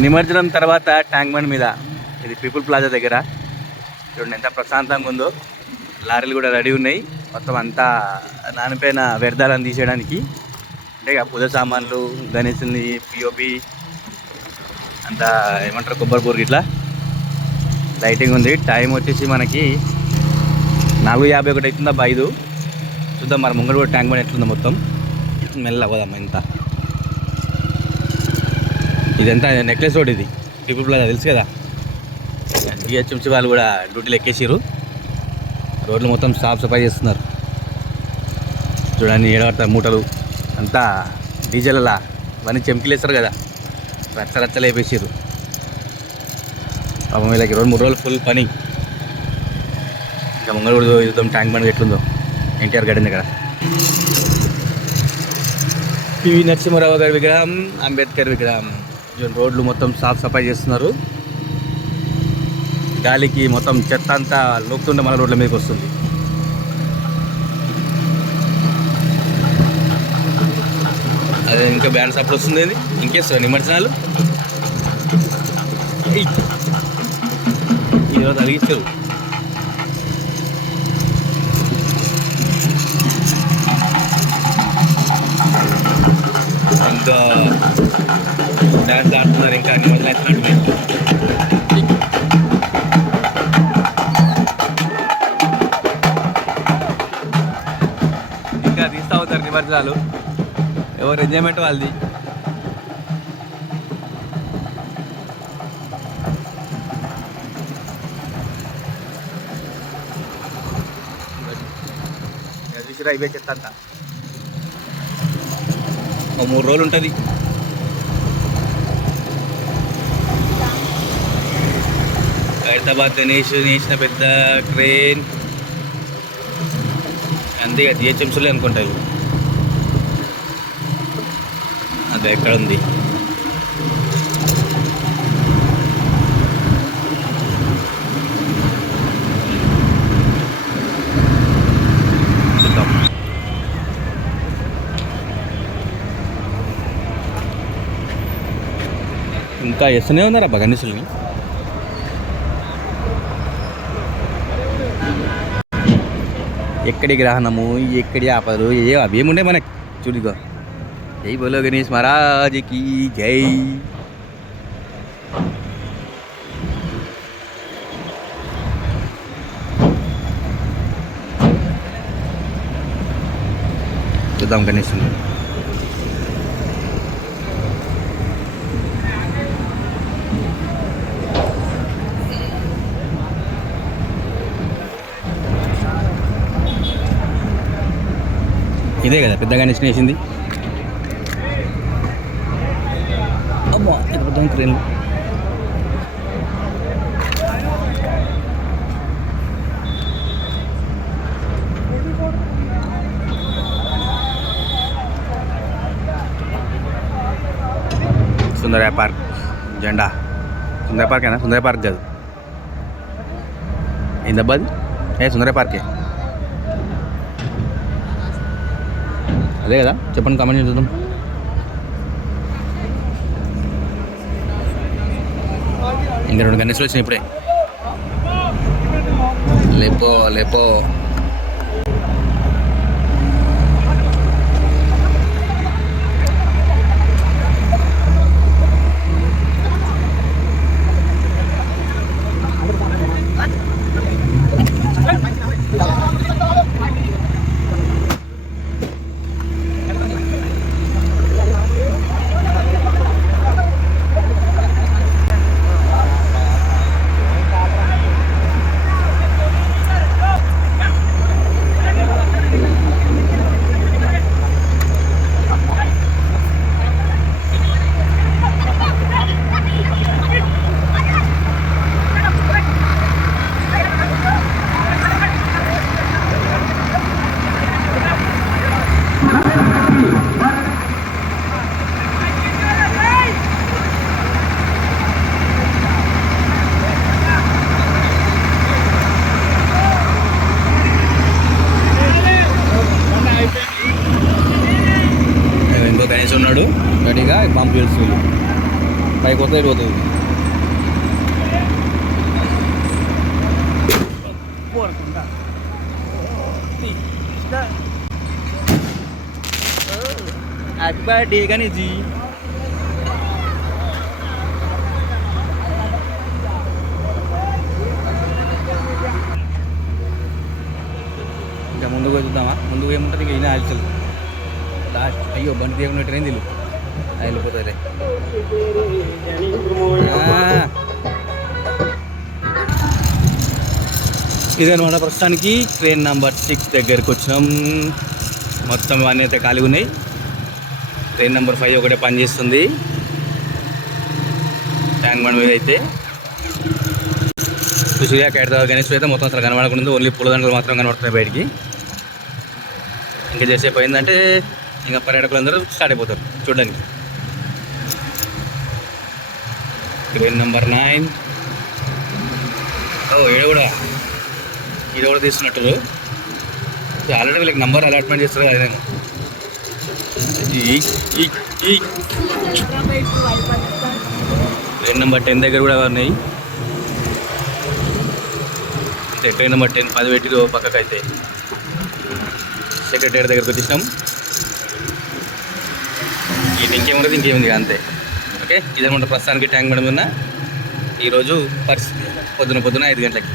నిమజ్జనం తర్వాత tank bund మీద ఇది పీపుల్ ప్లాజా దగ్గర. చూడండి ఎంత ప్రశాంతంగా ఉందో. లారీలు కూడా రెడీ ఉన్నాయి. మొత్తం అంతా నానిపోయిన వ్యర్థాలను తీసేయడానికి. అంటే పూజ సామాన్లు గణేశుని పిఓపి అంతా ఏమంటారు కొబ్బరి బూరికి ఇట్లా లైటింగ్ ఉంది. టైం వచ్చేసి మనకి నాలుగు యాభై ఒకటి అవుతుందా అబ్బా ఐదు. చూద్దాం మరి ముంగడు కూడా ట్యాంక్ బండ్ ఎట్లుందో మొత్తం. మెల్ల పోదాం ఇంత. ఇదంతా నెక్లెస్ రోడ్ ఇది. పీపుల్ ప్లాజా తెలుసు కదా? జిహెచ్ఎంసీ వాళ్ళు కూడా డ్యూటీలు ఎక్కేసారు రోడ్లు మొత్తం సాఫ్ సఫాయి చేస్తున్నారు. చూడండి ఏడబడతారు మూటలు. అంతా డీజిల్ అలా ఇవన్నీ చెంకిలేస్తారు కదా. రచ్చ రచ్చలు వేపేసారు పాపం వీళ్ళకి రెండు మూడు రోజులు ఫుల్ పని. ఇంకా ముంగళ యుద్ధం ట్యాంక్ బండ్ ఎట్లుందో. ఎన్టీఆర్ గార్డెన్ దగ్గర. పివి నరసింహారావు గారి విగ్రహం అంబేద్కర్ విగ్రహం. రోడ్లు మొత్తం సాఫ్ సఫాయి చేస్తున్నారు. గాలికి మొత్తం చెత్త అంతా లోపుతుండే మన రోడ్ల మీదకి వస్తుంది. అదే ఇంకా బ్యాండ్ సప్పుడు వస్తుంది అది ఇంకేస్తా నిమజ్జనాలు? ఈరోజు అడిగించారు ఇంకా డ్యాన్స్ ఆడుతున్నారు ఇంకా నిమజ్జనం అవుతున్నట్టు ఇంకా తీస్తూ అవుతారు నిమజ్జనాలు. ఎవరు ఎంజాయ్మెంట్ వాళ్ళది? చూసిరా ఇవే చెత్త అంతా. మూడు రోజులు ఉంటుంది. హైదరాబాద్ గణేష్ నేసిన పెద్ద ట్రైన్ అంతే జిహెచ్ఎంసీలే అనుకుంటారు. అది ఎక్కడ ఉంది? ఇంకా వేస్తూనే ఉన్నారా గణేశుల్ని ఎక్కడి గ్రహణము ఎక్కడి ఆపదలు ఏ అవేముండే మనకి చూడిగో జై బోలో గణేష్ మహారాజ్కి జై చూద్దాం గణేష్ ఇదే కదా పెద్దగా గణేష్ వేసింది అమ్మా ఇక్కడ పెద్ద సుందరయ్య పార్క్ జెండా. సుందర పార్క్ అయినా సుందర పార్క్ కాదు. ఏందబ్బా అది? ఏ సుందర పార్కే. అదే కదా? చెప్పండి కామెంట్ చూద్దాం. ఇంకా రెండు గణేష్లు వచ్చినాయి ఇప్పుడే. లేపో లేపో. ఉన్నాడు. రెడీగా పంప్ చేస్తూ పైకి వస్తే అయిపోతుంది హ్యాపీ బర్త్డే కానీ జీ. ఇంకా ముందుకు వెళ్దామా? ముందుకు ఏముంటుంది? ఇంకా ఈయన యాక్చువల్ లాస్ట్ అయ్యో బండి తీయకుండా ట్రైన్ తిల్లు వెళ్ళిపోతారే ఇదనమాట ప్రస్తుతానికి ట్రైన్ నెంబర్ సిక్స్ దగ్గరికి వచ్చినాం. మొత్తం అన్నీ అయితే ఖాళీ ఉన్నాయి. ట్రైన్ నెంబర్ ఫైవ్ ఒకటే పనిచేస్తుంది ట్యాంక్ బండ్ మీద అయితే. సూర్య కేడతా గణేష్ అయితే మొత్తం అసలు కనబడకుండా ఓన్లీ పూలదండలు మాత్రం కనబడుతున్నాయి బయటికి. ఇంకా చేసేపు అయిందంటే ఇంకా పర్యాటకులందరూ స్టార్ట్ అయిపోతారు చూడడానికి. ట్రైన్ నెంబర్ నైన్ ఓ ఏడు కూడా. ఇది కూడా తీస్తున్నట్టు. ఆల్రెడీ వీళ్ళకి నంబర్ అలాట్మెంట్ చేస్తారు అదే. ట్రైన్ నెంబర్ టెన్ దగ్గర కూడా ఉన్నాయి. ట్రైన్ నెంబర్ టెన్ పది పెట్టి పక్కకు అయితే సెక్రటరీ దగ్గరకు వచ్చేసాం ఇది ఇంకేముంటుంది ఇంకేముంది అంతే. ఓకే ఇదేమంటే ప్రస్తుతానికి ట్యాంక్ బండ్ ఉన్న ఈరోజు పరిస్థితి. పొద్దున పొద్దున ఐదు గంటలకి.